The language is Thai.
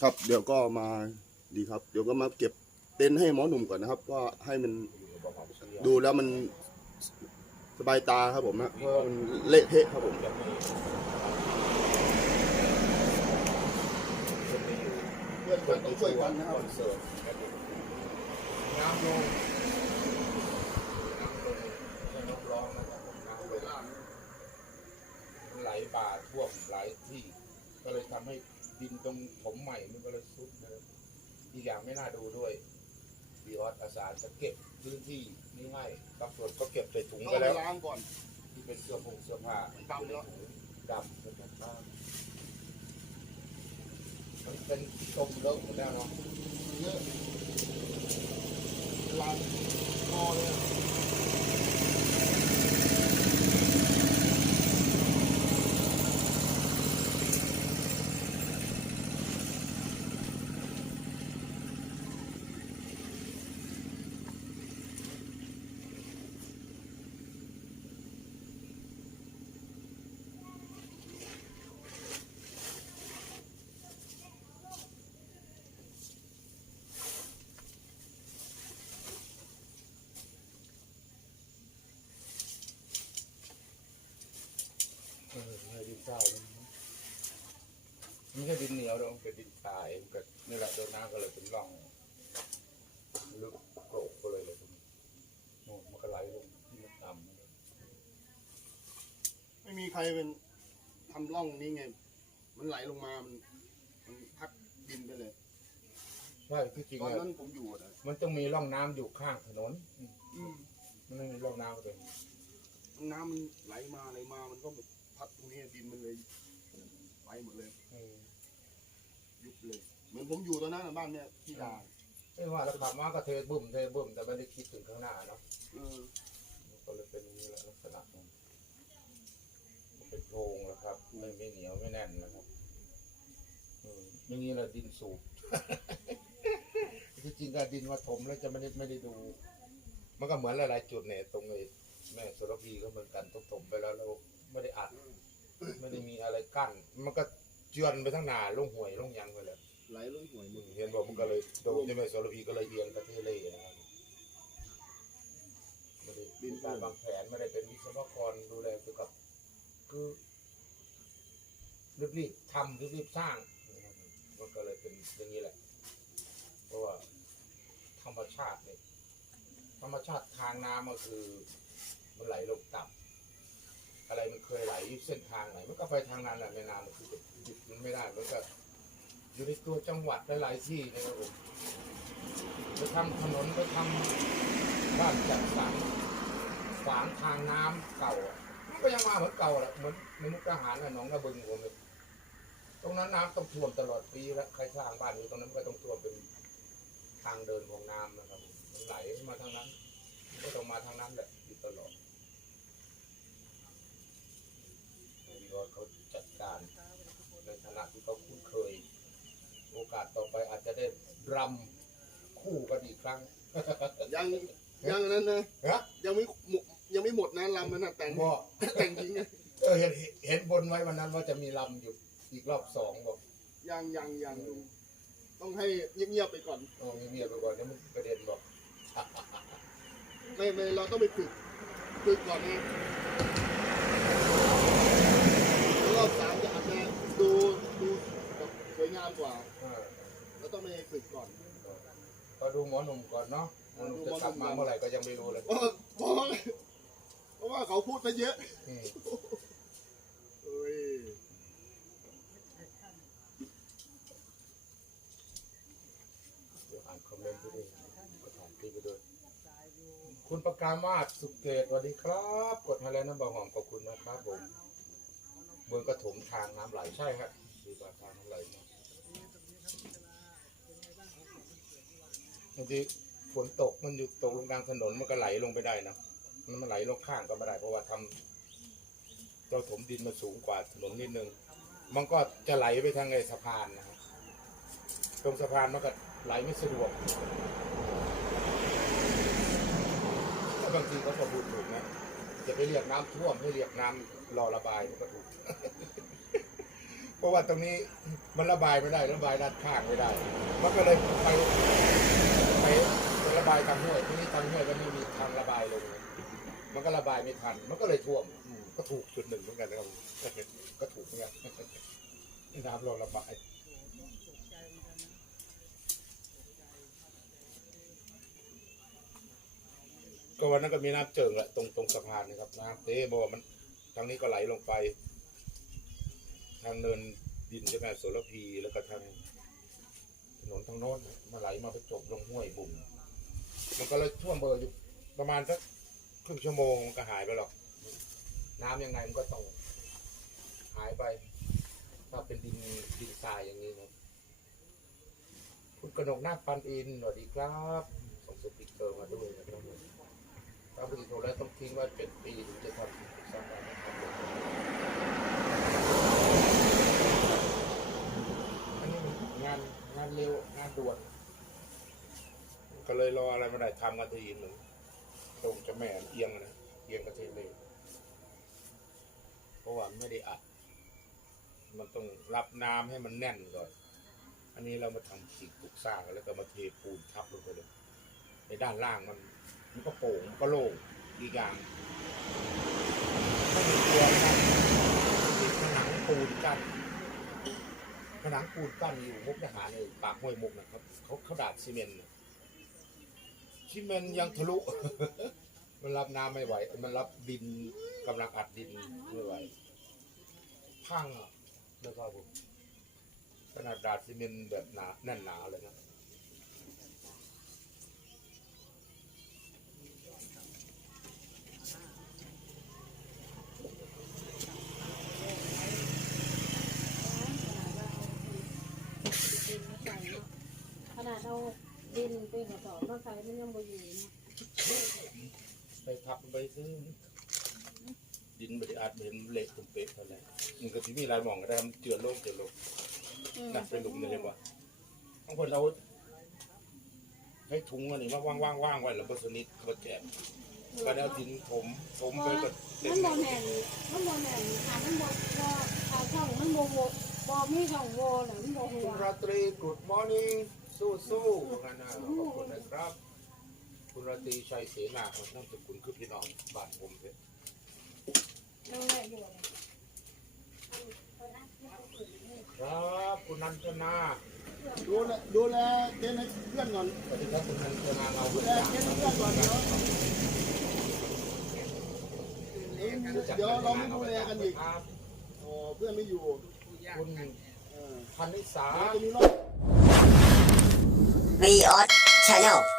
ครับเดี๋ยวก็มาดีครับ เดี๋ยวก็มาเก็บเต็นท์ให้หมอหนุ่มก่อนนะครับ ว่าให้มันดูแล้วมันสบายตาครับผมนะเพราะมันเละเทะครับผมเพื่อนกันต้องช่วยกันนะครับน้ำลงน้ำลงจะนกร้องนะครับน้ำลงมันไหลบ่าท่วมหลายที่ ก็เลยทำให้ ดินตรงถมใหม่มันก็เลยซุดนะครับอีกอย่างไม่น่าดูด้วยดีออสอาสาจะเก็บพื้นที่นี้ให้บางส่วนก็เก็บใส่ถุงต้องไปไปแล้ว ล้างก่อน ที่เป็นเสื้อผงเสื้อผ้าดำแล้ว ดำเป็นแบบบ้างมันเป็นตมเลอะหมดแล้วเนาะ เยอะล้างคอเลยอะ เออให้ดินทรายมันไม่ใช่ดินเหนียวหรอกมันเป็นดินทรายมันก็นี่แหละโดนน้ำก็เลยเป็นร่องลึกโกรกก็เลยเลยตรงนี้โน่นมันก็ไหลลงที่มันต่ำ ไม่มีใครเป็นทำร่องนี้ไง มันไหลลงมา มันมันพักดินไปเลยใช่ที่จริงตอนอะนั้นผมอยู่อะนะมันต้องมีร่องน้ำอยู่ข้างถนนอืมอืมมันไม่มีร่องน้ำเลยน้ำมันไหลมาไหลมา มันก็แบบพัดตรงนี้ดินมันเลยไปหมดเลย เออยุบเลย เหมือนผมอยู่ตอนนั้นอะบ้านเนี่ยที่ดาไม่ว่าแล้วขับมาก็เทบึ้มเทบึ้มแต่ไม่ได้คิดถึงข้างหน้าเนาะเออ มันก็เลยเป็นอย่างนี้แหละลักษณะมันมัน เป็นโพรงแล้วครับ ไม่ไม่เหนียวไม่แน่นนะครับอืมอย่างนี้แหละดินสูบ ที่จริงก็ดินมาถมแล้วจะไม่ได้ไม่ได้ดู มันก็เหมือนหลายๆจุดเนี่ย ตรงไอ้แม่สรพีก็เหมือนกันต้องถมไปแล้วเราไม่ได้อัด ไม่ได้มีอะไรกั้น มันก็เจือนไปทั้งหนาลงห่วยลงยังไปเลยไหลลงห่วยหมอืดเห็นบอกมันก็เลยโดนใช่ไหมสรพีก็เลยเอียงกระเทเล่นะครับไม่ได้ดินการวางแผนไม่ได้เป็นวิศวกรดูแลเกี่ยวกับ คือรีบๆทำรีบๆสร้างนะครับมันก็เลยเป็นอย่างนี้แหละ เพราะว่าธรรมชาติเนี่ยธรรมชาติทางน้ำก็คือ มันไหลลงต่ำอะไรมันเคยไหลเส้นทางไหนมันก็ไปทางนั้นแหละแม่น้ำมันคือหยุดมันไม่ได้มันก็อยู่ในตัวจังหวัดหลายๆที่นะครับผมไปทำถนนไปทำบ้านจัดสรรขวางทางน้ำเก่าอะ ก็ยังมาเหมือนเก่าแหละเหมือนในมุกทหารน่ะหนองกระบึงผมเลยตรงนั้นน้ำต้องท่วมตลอดปีแล้วใครสร้างบ้านอยู่ตรงนั้นก็ต้องท่วมเป็นทางเดินของน้ำนะครับผมมันไหลมาทางนั้นมันก็ต้องมาทางนั้นแหละอยู่ตลอดดีว่าเขาจัดการในฐานะที่เขาคุ้นเคย โอกาสต่อไปอาจจะได้รำคู่กันอีกครั้งยังยังนั้นนะฮะยังไม่หมด ยังไม่หมดนะลำมันนะแต่งบอก แต่งจริงนะเออเห็นเห็นบนไว้วันนั้นว่าจะมีลำอยู่อีกรอบสองบอกยังยังยังลุงต้องให้เงียบๆไปก่อนโอ้มีเมียไปก่อนเดี๋ยวมันกระเด็นบอกไม่ไม่เราต้องไปฝึกฝึกก่อนนะแล้วรอบสามจะอาจจะดูดูแบบสวยงามกว่าเออเราต้องไปฝึกก่อนก็ดูหมอหนุ่มก่อนเนาะหมอหนุ่มจะกลับมาเมื่อไหร่ก็ยังไม่รู้เลยเพราะ เพราะเพราะว่าเขาพูดไปเยอะอืมเอ้ยเดี๋ยวอ่านคอมเมนต์ไปด้วยก็ถ่ายคลิปไปด้วยคุณประกามาศสุขเกตสวัสดีครับ กดให้แล้วน้ำบาหอมขอบคุณนะครับผมเมืองกระถมทางน้ำไหลใช่ครับคือปากทางน้ำไหลมาบางทีฝนตกมันอยู่ตกลงกลางถนนมันก็ไหลลงไปได้นะ มันไหลลงข้างก็ไม่ได้เพราะว่าทำเราถมดินมาสูงกว่าถนนนิดนึง มันก็จะไหลไปทางไอ้สะพานนะครับตรงสะพานมันก็ไหลไม่สะดวกแล้วบางทีเขาก็พูดถูกนะจะไปเรียกน้ำท่วมให้เรียกน้ำรอระบายมันก็ถูกคราะว่าตรงนี้มันระบายไม่ได้ระบายด้านข้างไม่ได้ มันก็เลยไปไประบายทางห้วยที่นี่ทางห้วยมันไม่มีทางระบายลง มันก็ระบายไม่ทัน มันก็เลยท่วม อืมก็ถูกจุดหนึ่งเหมือนกันนะครับก็ถูกเหมือนกันน้ำเรอระบาย ก็วันนั้นก็มีน้ำเจิ่งแหละตรงตรงสะพานนะครับน้ำเต้บอกว่ามันทางนี้ก็ไหลลงไป ทางเนินดินใช่ไหมโสระพีแล้วก็ทางถนนทางโน้นมาไหลมาไปจบลงห้วยบุ่มมันก็เลยท่วมเบอร์อยู่ประมาณสัก ครึ่งชั่วโมงมันก็หายไปหรอก น้ำยังไงมันก็ต้องหายไป ถ้าเป็นดินดินทรายอย่างนี้นะคุณกนกนาคปันอินสวัสดีครับส่งสติ๊กเกอร์มาด้วยนะครับถ้าปกติโทรแล้วต้องทิ้งไว้เป็นปีถึงจะทำสัญญานะครับอันนี้มันงานงานเร็วงานด่วน ก็เลยรออะไรมาได้ทำกันทีหนึ่ง ตรงจะแม่เอียงนะเอียงกระเทเลยเพราะว่าไม่ได้อัด มันต้องรับน้ำให้มันแน่นก่อน อันนี้เรามาทำขีดปลูกสร้างแล้วก็มาเทปูนทับลงไปเลย ในด้านล่างมันมันก็โป่งมันก็โล่งอีกอย่างไม่มีตัวนะติดผนังปูนกั้นผนังปูนกั้นอยู่มุกทหารเลยปากห้วยมุกนะครับเขาเขาดาดซีเมนต์ ซีเมนต์ยังทะลุ มันรับน้ำไม่ไหว มันรับดินกำลังอัดดินไม่ไหวพังอะแล้วก็ผมขนาดดาดซีเมนต์แบบหนาแน่นหนาเลยนะ ขนาดเอา ดินเป็นกระสอบมาใส่มันยังบ่อยู่เนาะไปพับไปซื้อ ดินบริอาจเห็นเหละตุ้มเป๊ะเท่าไรมันก็ที่มีลายหมองก็ได้มันเจือโลกเจือโลกอืมนะเป็นหลุมเลยเห็นปะบางคนเราให้ถุงอันนี้มาว่างว่างว่างๆไว้แล้วก็สนิทก็แจกก็ได้เอาดินถมถมไปก็เต็มมันบ่แม่นมันบ่แม่นอ่ามันบ่บ่อ่าช่องมันบ่โวบ่มีช่องโวน่ะมันบ่หัวราตรีกูดมอร์นิ่ง สู้สู้กันนะขอบคุณนะครับ คุณราตรีชัยเสนาครับนามสกุลคือพี่น้องบ้านผมเลยนั่งได้อยู่เลยครับคุณนันทนาดูแลดูแลเต็นท์ให้เพื่อนก่อนสวัสดีครับคุณนันทนาเราดูคุณแลเต็นท์ให้เพื่อนก่อนเดี๋ยวเดี๋ยวเดี๋ยวเราไม่ดูแลกันอีกครับอ๋อเพื่อนไม่อยู่คุณเออพันนิสา Riot Channel.